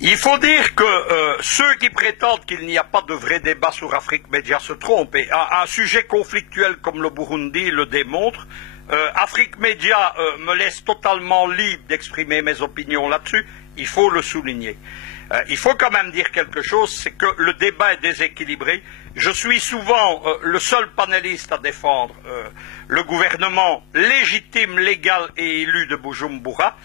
Il faut dire que ceux qui prétendent qu'il n'y a pas de vrai débat sur Afrique Média se trompent. Et un sujet conflictuel comme le Burundi le démontre. Afrique Média me laisse totalement libre d'exprimer mes opinions là-dessus. Il faut le souligner. Il faut quand même dire quelque chose, c'est que le débat est déséquilibré. Je suis souvent le seul panéliste à défendre le gouvernement légitime, légal et élu de Bujumbura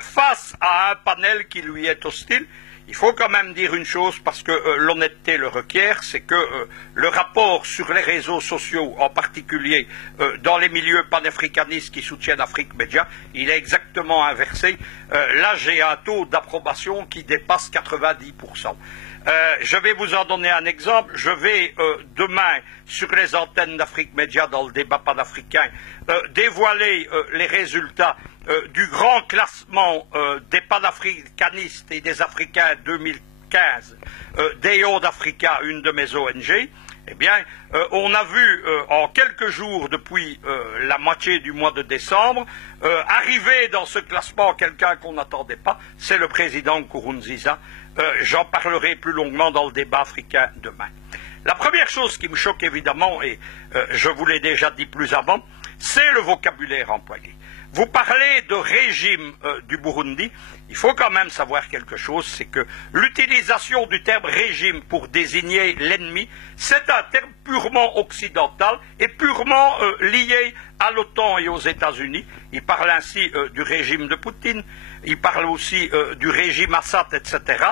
face à un panel qui lui est hostile. Il faut quand même dire une chose parce que l'honnêteté le requiert, c'est que le rapport sur les réseaux sociaux, en particulier dans les milieux panafricanistes qui soutiennent Afrique Média, il est exactement inversé. Là, j'ai un taux d'approbation qui dépasse 90%. Je vais vous en donner un exemple. Je vais demain, sur les antennes d'Afrique Média, dans le débat panafricain, dévoiler les résultats du grand classement des panafricanistes et des Africains 2015 d'EO d'Africa, une de mes ONG. Eh bien, on a vu en quelques jours depuis la moitié du mois de décembre arriver dans ce classement quelqu'un qu'on n'attendait pas, c'est le président Nkurunziza. J'en parlerai plus longuement dans le débat africain demain. La première chose qui me choque évidemment, et je vous l'ai déjà dit plus avant, c'est le vocabulaire employé. Vous parlez de régime du Burundi, il faut quand même savoir quelque chose, c'est que l'utilisation du terme régime pour désigner l'ennemi, c'est un terme purement occidental et purement lié à l'OTAN et aux États-Unis. Il parle ainsi du régime de Poutine, il parle aussi du régime Assad, etc.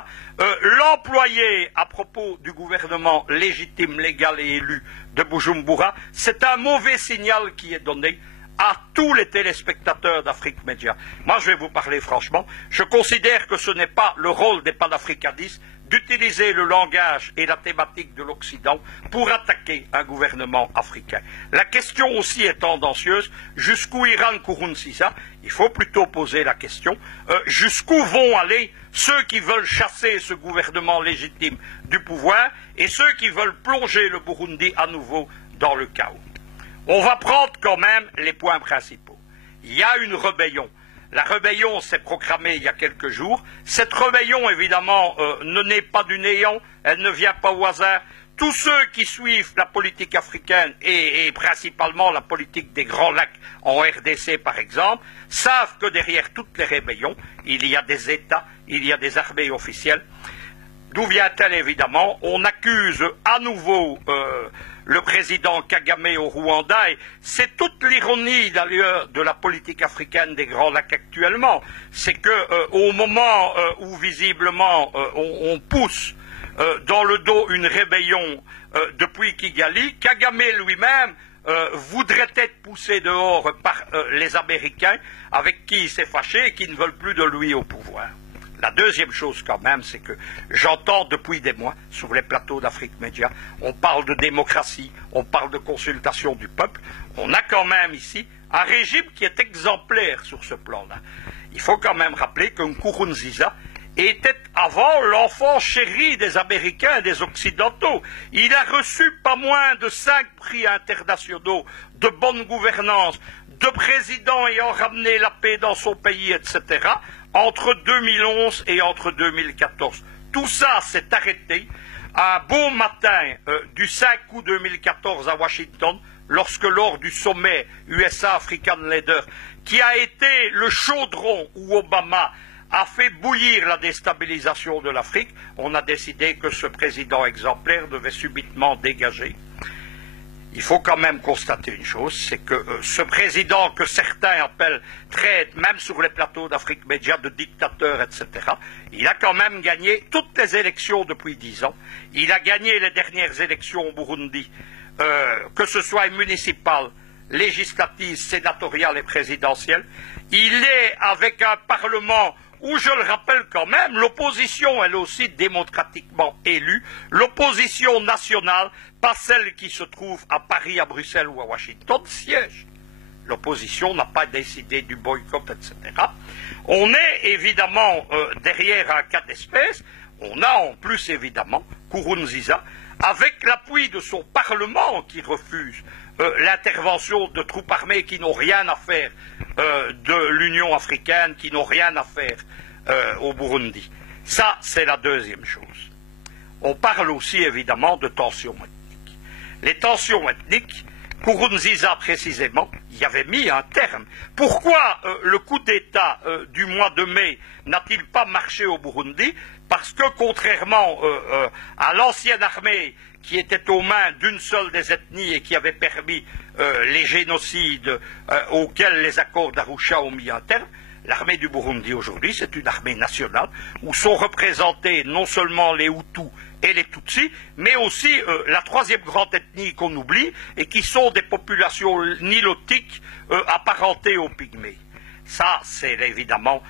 L'employé à propos du gouvernement légitime, légal et élu de Bujumbura, c'est un mauvais signal qui est donné à tous les téléspectateurs d'Afrique Média. Moi, je vais vous parler franchement. Je considère que ce n'est pas le rôle des panafricanistes d'utiliser le langage et la thématique de l'Occident pour attaquer un gouvernement africain. La question aussi est tendancieuse. Jusqu'où ira Nkurunziza? Il faut plutôt poser la question. Jusqu'où vont aller ceux qui veulent chasser ce gouvernement légitime du pouvoir et ceux qui veulent plonger le Burundi à nouveau dans le chaos? On va prendre quand même les points principaux. Il y a une rébellion. La rébellion s'est proclamée il y a quelques jours. Cette rébellion, évidemment, ne naît pas du néant, elle ne vient pas au hasard. Tous ceux qui suivent la politique africaine et principalement la politique des Grands Lacs en RDC, par exemple, savent que derrière toutes les rébellions, il y a des États, il y a des armées officielles. D'où vient-elle, évidemment? On accuse à nouveau le président Kagame au Rwanda, et c'est toute l'ironie d'ailleurs de la politique africaine des Grands Lacs actuellement, c'est que au moment où visiblement on pousse dans le dos une rébellion depuis Kigali, Kagame lui-même voudrait être poussé dehors par les Américains avec qui il s'est fâché et qui ne veulent plus de lui au pouvoir. La deuxième chose quand même, c'est que j'entends depuis des mois sur les plateaux d'Afrique Média, on parle de démocratie, on parle de consultation du peuple. On a quand même ici un régime qui est exemplaire sur ce plan-là. Il faut quand même rappeler que Nkurunziza était avant l'enfant chéri des Américains et des Occidentaux. Il a reçu pas moins de 5 prix internationaux de bonne gouvernance, de présidents ayant ramené la paix dans son pays, etc., entre 2011 et entre 2014. Tout ça s'est arrêté un beau matin du 5 août 2014 à Washington, lorsque lors du sommet USA-African Leader, qui a été le chaudron où Obama a fait bouillir la déstabilisation de l'Afrique, on a décidé que ce président exemplaire devait subitement dégager. Il faut quand même constater une chose, c'est que ce président que certains traitent, même sur les plateaux d'Afrique Média, de dictateur, etc., il a quand même gagné toutes les élections depuis 10 ans. Il a gagné les dernières élections au Burundi, que ce soit municipales, législatives, sénatoriales et présidentielles. Il est avec un parlement où, je le rappelle quand même, l'opposition, elle aussi démocratiquement élue, l'opposition nationale, pas celle qui se trouve à Paris, à Bruxelles ou à Washington, siège. L'opposition n'a pas décidé du boycott, etc. On est évidemment derrière un cas d'espèce. On a en plus évidemment Nkurunziza, avec l'appui de son Parlement qui refuse l'intervention de troupes armées qui n'ont rien à faire de l'Union africaine, qui n'ont rien à faire au Burundi. Ça, c'est la deuxième chose. On parle aussi évidemment de tensions ethniques. Les tensions ethniques, Nkurunziza précisément, y avait mis un terme. Pourquoi le coup d'État du mois de mai n'a-t-il pas marché au Burundi? Parce que contrairement à l'ancienne armée qui était aux mains d'une seule des ethnies et qui avait permis les génocides auxquels les accords d'Arusha ont mis un terme, l'armée du Burundi aujourd'hui, c'est une armée nationale où sont représentés non seulement les Hutus et les Tutsis, mais aussi la troisième grande ethnie qu'on oublie et qui sont des populations nilotiques apparentées aux Pygmées. Ça, c'est évidemment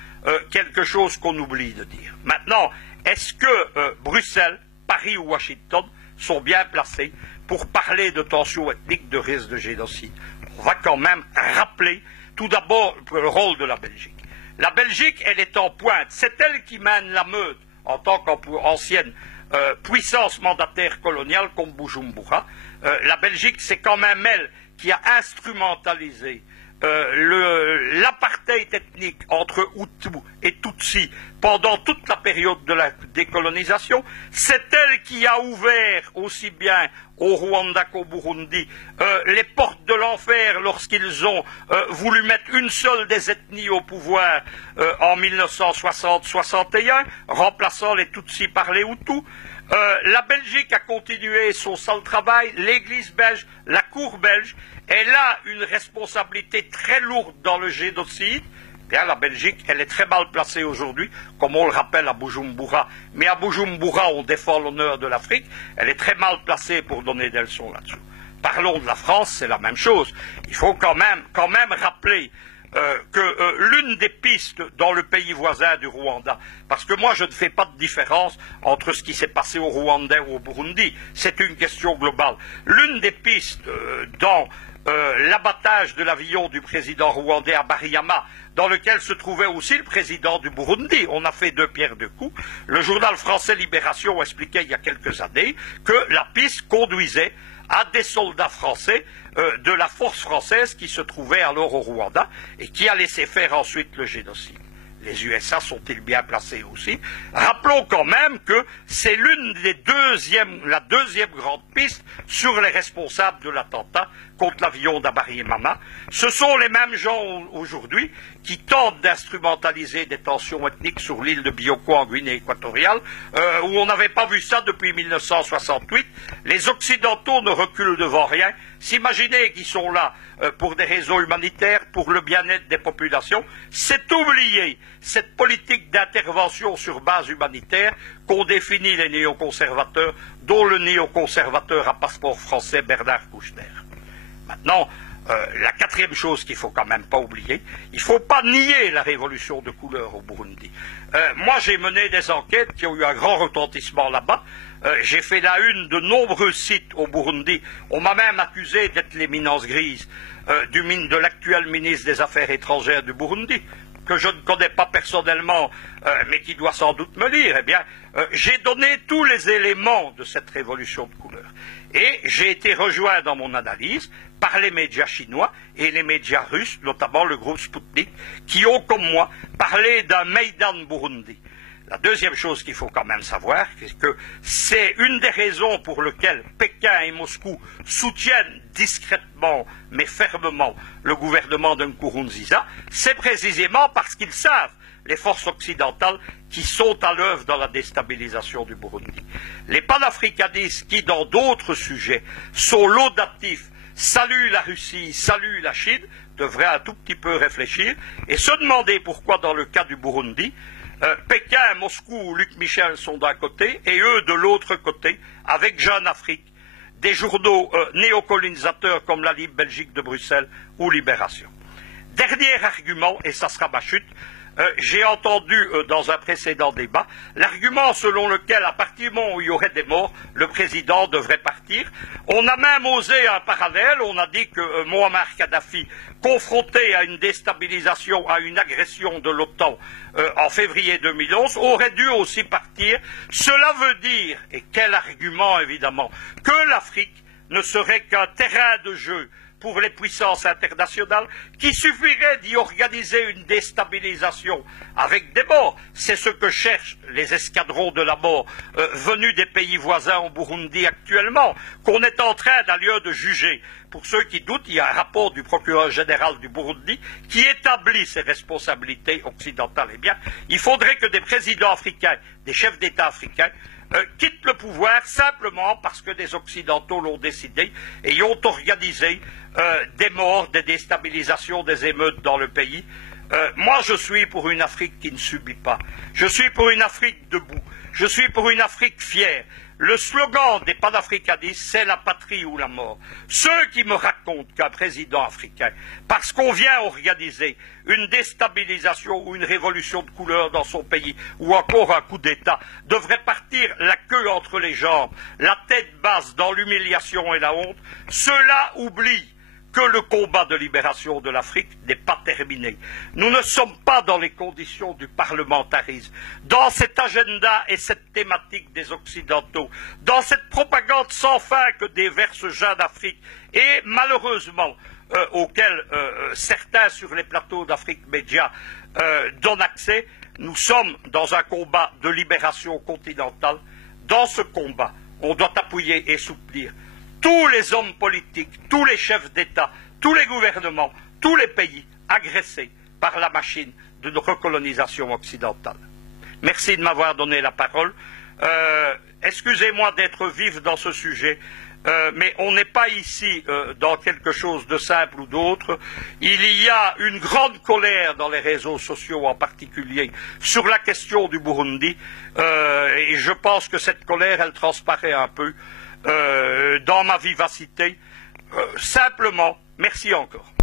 quelque chose qu'on oublie de dire. Maintenant, est-ce que Bruxelles, Paris ou Washington sont bien placés pour parler de tensions ethniques, de risque de génocide? On va quand même rappeler tout d'abord le rôle de la Belgique. La Belgique, elle est en pointe. C'est elle qui mène la meute en tant qu'ancienne puissance mandataire coloniale comme Bujumbura. La Belgique, c'est quand même elle qui a instrumentalisé l'apartheid ethnique entre Hutus et Tutsis pendant toute la période de la décolonisation. C'est elle qui a ouvert aussi bien au Rwanda qu'au Burundi les portes de l'enfer lorsqu'ils ont voulu mettre une seule des ethnies au pouvoir en 1960-61, remplaçant les Tutsis par les Hutus. La Belgique a continué son sale travail, l'Église belge, la Cour belge. Elle a une responsabilité très lourde dans le génocide. Bien, la Belgique, elle est très mal placée aujourd'hui, comme on le rappelle à Bujumbura. Mais à Bujumbura, on défend l'honneur de l'Afrique. Elle est très mal placée pour donner des leçons là-dessus. Parlons de la France, c'est la même chose. Il faut quand même rappeler que l'une des pistes dans le pays voisin du Rwanda, parce que moi je ne fais pas de différence entre ce qui s'est passé au Rwanda ou au Burundi, c'est une question globale. L'une des pistes dans l'abattage de l'avion du président rwandais à Bariama, dans lequel se trouvait aussi le président du Burundi. On a fait deux pierres deux coups. Le journal français Libération expliquait il y a quelques années que la piste conduisait à des soldats français de la force française qui se trouvait alors au Rwanda et qui a laissé faire ensuite le génocide. Les USA sont-ils bien placés aussi? Rappelons quand même que c'est la deuxième grande piste sur les responsables de l'attentat contre l'avion d'Abarimama. Ce sont les mêmes gens aujourd'hui qui tentent d'instrumentaliser des tensions ethniques sur l'île de Bioko en Guinée équatoriale, où on n'avait pas vu ça depuis 1968. Les Occidentaux ne reculent devant rien. S'imaginer qu'ils sont là pour des raisons humanitaires, pour le bien-être des populations, c'est oublier cette politique d'intervention sur base humanitaire qu'ont défini les néoconservateurs, dont le néoconservateur à passeport français Bernard Kouchner. Maintenant, la quatrième chose qu'il ne faut quand même pas oublier, il ne faut pas nier la révolution de couleur au Burundi. Moi, j'ai mené des enquêtes qui ont eu un grand retentissement là-bas. J'ai fait la une de nombreux sites au Burundi. On m'a même accusé d'être l'éminence grise de l'actuel ministre des Affaires étrangères du Burundi, que je ne connais pas personnellement, mais qui doit sans doute me lire. Eh bien, j'ai donné tous les éléments de cette révolution de couleur. Et j'ai été rejoint dans mon analyse par les médias chinois et les médias russes, notamment le groupe Sputnik, qui ont, comme moi, parlé d'un Maïdan Burundi. La deuxième chose qu'il faut quand même savoir, c'est que c'est une des raisons pour lesquelles Pékin et Moscou soutiennent discrètement mais fermement le gouvernement de Nkurunziza, c'est précisément parce qu'ils savent les forces occidentales qui sont à l'œuvre dans la déstabilisation du Burundi. Les panafricanistes qui, dans d'autres sujets, sont laudatifs, saluent la Russie, saluent la Chine, devraient un tout petit peu réfléchir et se demander pourquoi, dans le cas du Burundi, Pékin, Moscou, Luc Michel sont d'un côté et eux de l'autre côté, avec Jeune Afrique, des journaux néocolonisateurs comme la Libre Belgique de Bruxelles ou Libération. Dernier argument, et ça sera ma chute, j'ai entendu dans un précédent débat l'argument selon lequel, à partir du moment où il y aurait des morts, le président devrait partir. On a même osé un parallèle, on a dit que Muammar Kadhafi, confronté à une déstabilisation, à une agression de l'OTAN en février 2011, aurait dû aussi partir. Cela veut dire, et quel argument évidemment, que l'Afrique ne serait qu'un terrain de jeu pour les puissances internationales qu'il suffirait d'y organiser une déstabilisation avec des morts. C'est ce que cherchent les escadrons de la mort venus des pays voisins au Burundi actuellement, qu'on est en train d'ailleurs de juger. Pour ceux qui doutent, il y a un rapport du procureur général du Burundi qui établit ses responsabilités occidentales. Eh bien, il faudrait que des présidents africains, des chefs d'État africains, quittent le pouvoir simplement parce que des Occidentaux l'ont décidé et y ont organisé des morts, des déstabilisations, des émeutes dans le pays. Moi, je suis pour une Afrique qui ne subit pas. Je suis pour une Afrique debout. Je suis pour une Afrique fière. Le slogan des panafricanistes, c'est la patrie ou la mort. Ceux qui me racontent qu'un président africain, parce qu'on vient organiser une déstabilisation ou une révolution de couleur dans son pays, ou encore un coup d'État, devrait partir la queue entre les jambes, la tête basse dans l'humiliation et la honte, ceux-là oublient que le combat de libération de l'Afrique n'est pas terminé. Nous ne sommes pas dans les conditions du parlementarisme, dans cet agenda et cette thématique des Occidentaux, dans cette propagande sans fin que déverse Jeune Afrique et malheureusement auquel certains sur les plateaux d'Afrique Média donnent accès. Nous sommes dans un combat de libération continentale. Dans ce combat, on doit appuyer et soutenir tous les hommes politiques, tous les chefs d'État, tous les gouvernements, tous les pays agressés par la machine de notre recolonisation occidentale. Merci de m'avoir donné la parole. Excusez-moi d'être vif dans ce sujet, mais on n'est pas ici dans quelque chose de simple ou d'autre. Il y a une grande colère dans les réseaux sociaux en particulier sur la question du Burundi et je pense que cette colère, elle transparaît un peu dans ma vivacité. Simplement, merci encore.